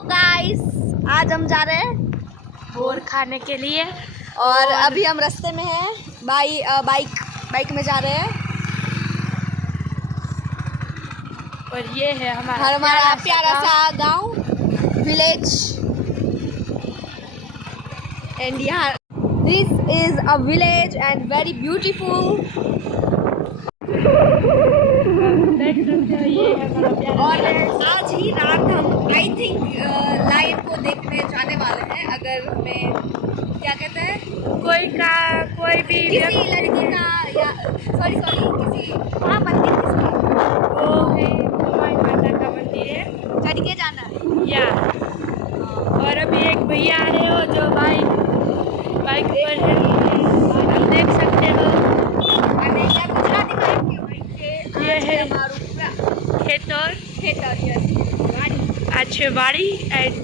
Guys आज हम जा रहे हैं बोर खाने के लिए और अभी हम रास्ते में हैं। बाइक में जा रहे हैं और ये है हमारा प्यारा सा गांव विलेज। एंड यहाँ this is a village and very beautiful. और आज ही रात हम आई थिंक लाइट को देखने जाने वाले हैं। अगर हमें क्या कहते हैं कोई भी किसी लड़की का या सॉरी किसी मंदिर किसका वो है हमारी माता का मंदिर है चढ़ के जाना है। या और अभी एक भैया आ रहे हो जो बाइक पर है, आप देख सकते हो। અને અહીંયા ગુજરાતીમાં એમ કહેવાય કે ये है અમારું खेतर ખેતર વાડી अच्छे बाड़ी एंड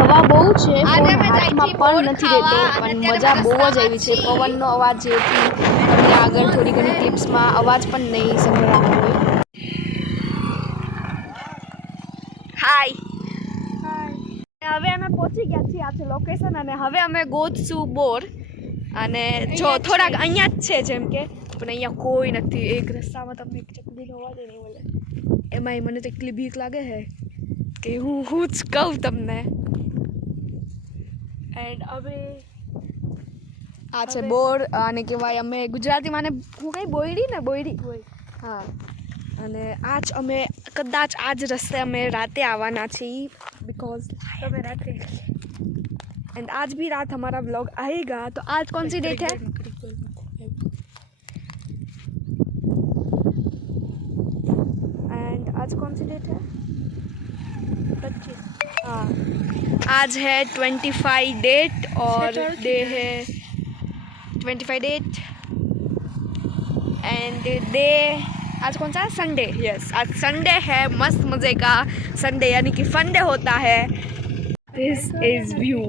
હવા બહુ છે પણ હાથમાં પણ નથી રહેતો પણ મજા બહુ જ આવી છે। પવનનો અવાજ જે તમને આગળ થોડી ઘણી ક્લિપ્સમાં અવાજ પણ નહીં સંભળાવાનો હોય। હાય હવે અમે પહોંચી ગયા છીએ આ છે લોકેશન અને હવે અમે ગોતશું બોર અને જો થોડાક અહીંયા જ છે જેમ કે પણ અહીંયા કોઈ નથી। એક રસ્તામાં તમને એક ચકલીનો અવાજ નહીં મળે એમાંય મને તો એટલી બીક લાગે છે કે હું જ કહું તમને। एंड अभी આ છે બોર આને કહેવાય અમે ગુજરાતીમાં ને હું કઈ બોયડી ને બોયડી હા અને આજ અમે કદાચ આજ રસ્તે અમે રાતે આવવાના છીએ बिकॉज તમે રાત્રે एंड आज भी रात हमारा व्लॉग आएगा। तो आज कौन सी डेट है एंड आज कौन सी डेट है 25 हाँ आज है 25 डेट और डे है 25 डेट एंड डे आज कौन सा संडे। यस आज संडे है मस्त मज़े का संडे यानी कि फंडे होता है। दिस इज व्यू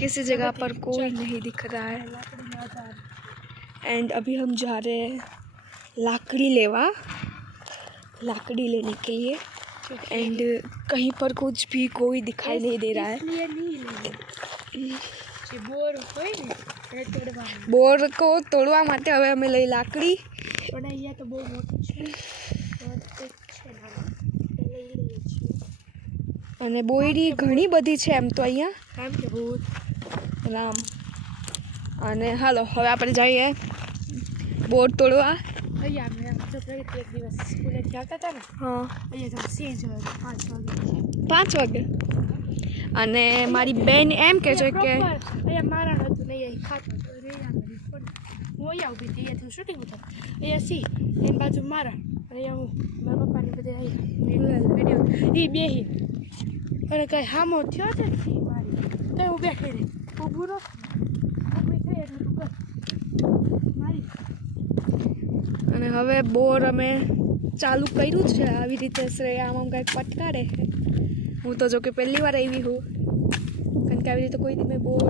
किसी जगह पर कोई नहीं दिख रहा है एंड अभी हम जा रहे हैं लाकड़ी लेने के लिए एंड कहीं पर कुछ भी कोई दिखाई नहीं दे रहा है। बोर को तोड़वा माटे हवे अमे लई लाकड़ी तो बहुत मोटी है અને બોયડી ઘણી બધી છે એમ તો અહીંયા काम के बहुत રામ અને હાલો હવે આપણે જઈએ બોર તોડવા। भैया मैं जब एक दिवस स्कूल जाता था ना હા भैया जब सेज 5 वागे 5 વાગે અને મારી બેન એમ કહે છે કે भैया मारा नતું નહીં અહીં ખાતો તો રે હું અહીંયા ઊભી હતી અહીંયાથી શૂટિંગ ઉતાર અહીંયા સી એની બાજુ મારા અહીંયા હું મારા પપ્પાની બધે આવી વિડીયો એ બેહી અને કંઈ હામો થયો છે ને મારી તો હું બેઠી રહી ઊભું રહો ઊભી થઈ એટલે તું કર મારી અને હવે બોર અમે ચાલુ કર્યું છે આવી રીતે શ્રેયા આમ કંઈક પટકારે છે। હું તો જો કે પહેલી વાર આવી હું કારણ કે આવી રીતે કોઈ દી મેં બોર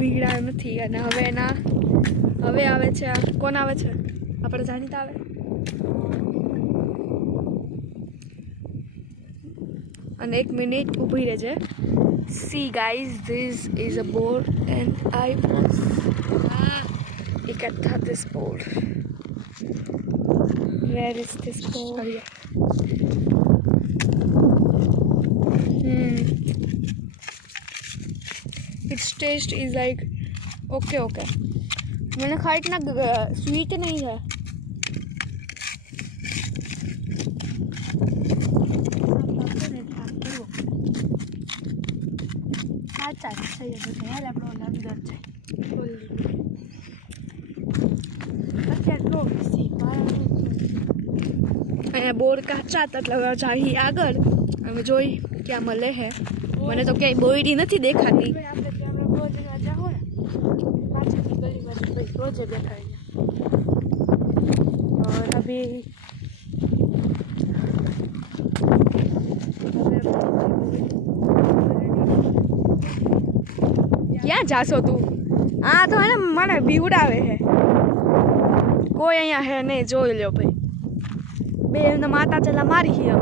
વીગડાયો નથી અને હવે આવે છે કોણ આવે છે આપણે જાણીતા આવે અને 1 મિનિટ ઊભી રહેજે। See guys this is a board and I was इकट्ठा this board where is this board it's taste is like okay मैंने खाया इतना स्वीट नहीं है। अच्छा सही है यार આપણો અંદર છે અત્યારે નો સી અહીંયા બોર કાચા હતા એટલે હવે જાહી આગળ અમે જોઈ ક્યાં મળે છે। મને તો ક્યાંય બોયડી નથી દેખાતી। આપણે ત્યાં રોજ જાઓ ને પાછળની ગલીમાં રોજે બેઠા और अभी यार ક્યાં જાશો તું? આ તો હે ને મને બીવડાવે હે. કોઈ અહીંયા હે નહીં, જોઈ લ્યો ભાઈ. બે એમને માતા ચલા મારી હી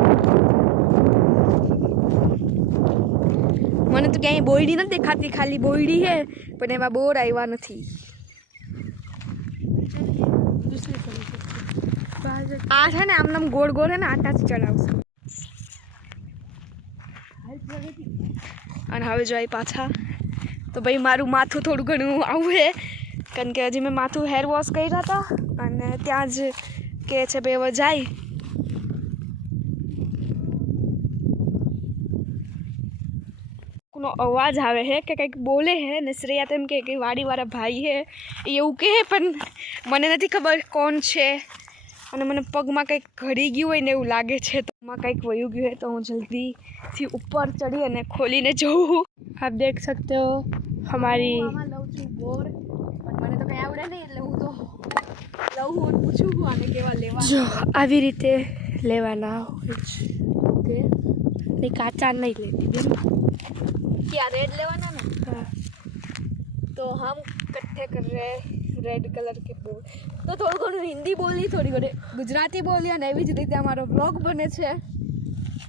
મને તો ક્યાંય બોયડી નથી દેખાતી, ખાલી બોયડી હે પણ એમાં બોર આવ્યા નથી. આ છે ને આમ ગોળ ગોળ હે ને આટા જ ચડાવશું. અને હવે જોઈ પાછા તો ભાઈ મારું માથું થોડું ઘણું આવું હે, કારણ કે હજી મેં માથું હેર વોશ કર્યા હતા અને ત્યાં જ કે છે ભાઈ હવે જાય. નો અવાજ આવે હે કે કંઈક બોલે હે ને શ્રેયા તેમ કે વાડીવાળા ભાઈ હે એવું કહે, પણ મને નથી ખબર કોણ છે. અને મને પગમાં કંઈક ઘડી ગયું હોય ને એવું લાગે છે, તો એમાં કંઈક વયું ગયું હોય તો હું જલ્દીથી ઉપર ચડી અને ખોલીને જોઉં. आप देख सकते हो हमारी આમાં લઉં છું બોર, પણ મને તો કંઈ આવડે નહીં એટલે હું તો લઉં અને પૂછું હું આને કેવા લેવા. જો આવી રીતે લેવાના હોય છે. ઓકે, નહીં કાચા નહીં લેતી બેન. क्या रेड लेवाना ना? हाँ तो हम इकट्ठे कर रहे हैं रेड कलर के बोल. तो થોડું ઘણું હિન્દી બોલી, થોડી ઘણી ગુજરાતી બોલી અને એવી જ રીતે અમારો વ્લોગ બને છે.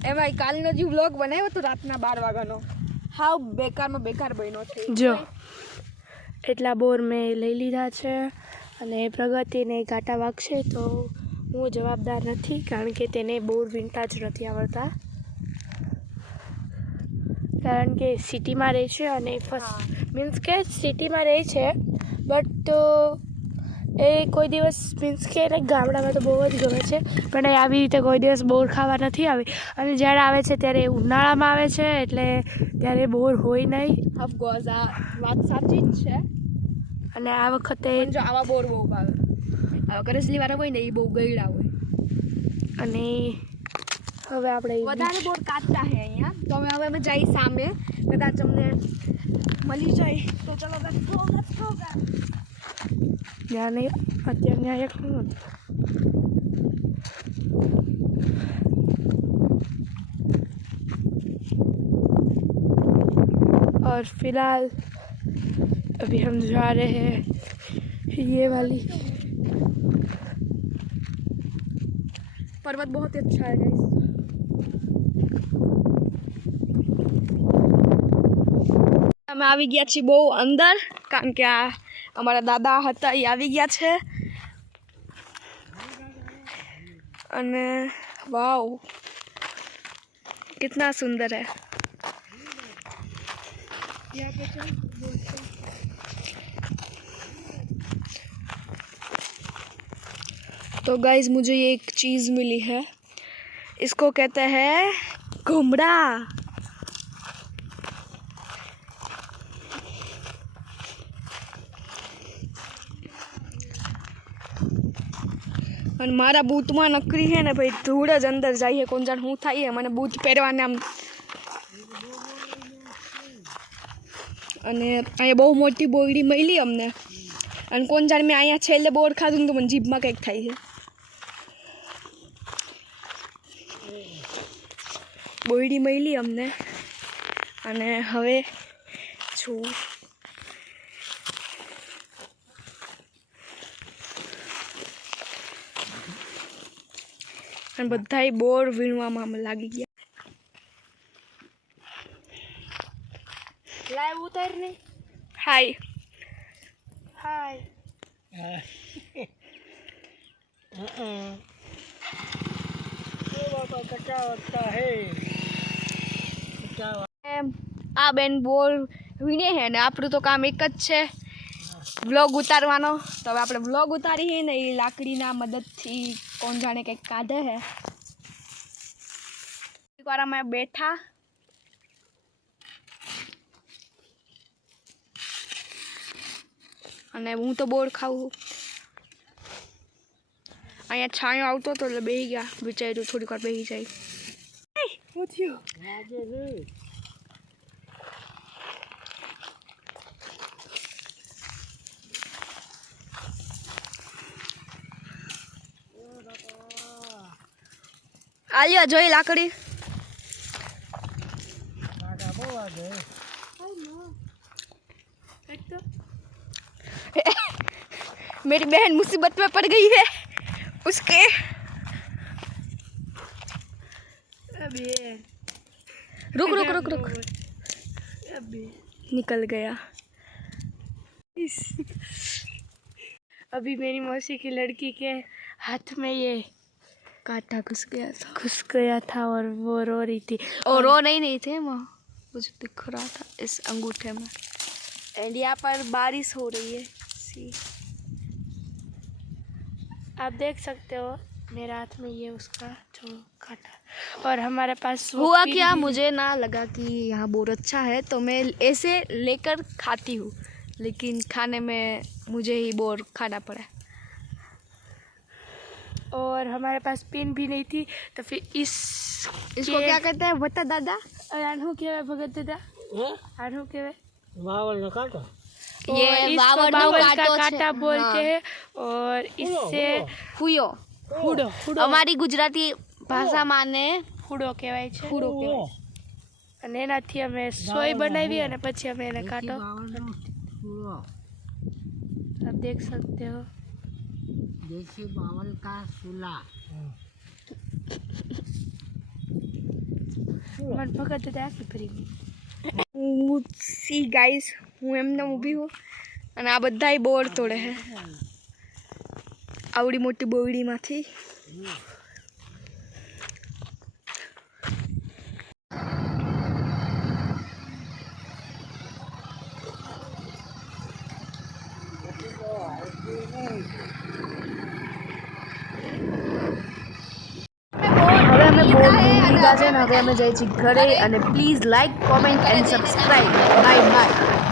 એમાં કાલનો જે વ્લોગ બનાવ્યો હતો રાતના 12 વાગ્યાનો, હાવ બેકારમાં બેકાર બન્યો છે. જો એટલા બોર મેં લઈ લીધા છે અને પ્રગતિને ગાંટા વાગશે તો હું જવાબદાર નથી, કારણ કે તેને બોર વીણતા જ નથી આવડતા. કારણ કે સિટીમાં રહે છે અને ફર્સ્ટ મીન્સ કે સિટીમાં રહે છે, બટ એ કોઈ દિવસ મીન્સ કે એને ગામડામાં તો બહુ જ ગમે છે, પણ એ આવી રીતે કોઈ દિવસ બોર ખાવા નથી આવી. અને જ્યારે આવે છે ત્યારે ઉનાળામાં આવે છે, એટલે ત્યારે બોર હોય નહીં. ઓફકોર્સ આ વાત સાચી જ છે. અને આ વખતે પણ જો આવા બોર બહુ ભાવે. આવા કરસલી વાળા હોય ને એ બહુ ગયડા હોય. અને હવે આપણે વધારે બોર કાચા હે અહીંયા, તો હવે અમે જઈ સામે, કદાચ અમને મળી જાય તો ચલો let's go. ત્યાં નહીં, અત્યારે ત્યાં એકલું નથી. और फिलहाल अभी हम जा रहे हैं ये वाली. पर्वत बहुत ही अच्छा है गाइस. અમે આવી ગયા છીએ બહુ અંદર, કારણ કે આ અમારા દાદા હતા એ આવી ગયા છે. અને વાવ कितना सुंदर है. तो गाइस मुझे ये एक चीज़ मिली है, इसको कहते हैं घुमड़ा. અને મારા બૂટમાં નકરી છે ને ભાઈ ધૂળ જ અંદર જાય, કોણ જાણ શું થાય. મને બૂટ પહેરવાને આમ, અને અહીંયા બહુ મોટી બોયડી મળી અમને, અને કોણ જાણ મેં અહીંયા છેલ્લે બોર ખાધું ને તો મને જીભમાં કંઈક થાય છે. બોયડી મળી અમને, અને હવે છું અને બધાય બોર વીણવામાં લાગી ગયા. લાઈવ ઉતાર ને. હાય हाय આ બેન બોર વીણે છે ને આપણું તો કામ એક જ છે, વ્લોગ ઉતારવાનો. તો હવે આપણે વ્લોગ ઉતારીએ ને એ લાકડીના મદદથી કોણ જાણે કંઈક કાઢે છે. એકવાર અમે બેઠા અને હું તો બોર ખાવું. અહીંયા છાંયો આવતો હતો એટલે બેસી ગયા, વિચાર્યું થોડીક વાર બેસી જાય. શું થયું? આલિયા જોઈ લાકડી. मेरी बहन मुसीबत में पड़ गई है उसके। अभी रुक रुक रुक रुक, अभी निकल गया। अभी मेरी मौसी की लड़की के हाथ में ये कांटा घुस गया था और वो रो रही थी। और रो नहीं थे वो, मुझे दिख रहा था इस अंगूठे में। एंड यहाँ पर बारिश हो रही है। सी आप देख सकते हो मेरे हाथ में ये उसका जो काटा। और हमारे पास वो हुआ पिन क्या, भी- मुझे ना लगा कि यहाँ बोर अच्छा है तो मैं ऐसे लेकर खाती हूँ, लेकिन खाने में मुझे ही बोर खाना पड़ा। और हमारे पास पिन भी नहीं थी तो फिर इसको क्या कहते हैं बता दादा? आनू के भगत दादा आनू के ये बावल का काटा છે। बोलते हैं। और इससे ફૂયો, फूडो અમારી ગુજરાતી ભાષા માને ફૂડો કહેવાય છે। ફૂડો કહેવાય। અને એનાથી અમે સોય બનાવી અને પછી અમે એને કાટો। आप देख सकते हो देसी बावल का चूल्हा। मन भगत दादा की प्रेमी સી ગાઈસ, હું એમને ઊભી હું અને આ બધાય બોર તોડે છે આવડી મોટી બોવડીમાંથી। હવે અમે બોર લીધા છે ને હવે અમે જઈએ છીએ ઘરે। અને please like, comment and subscribe. Bye bye.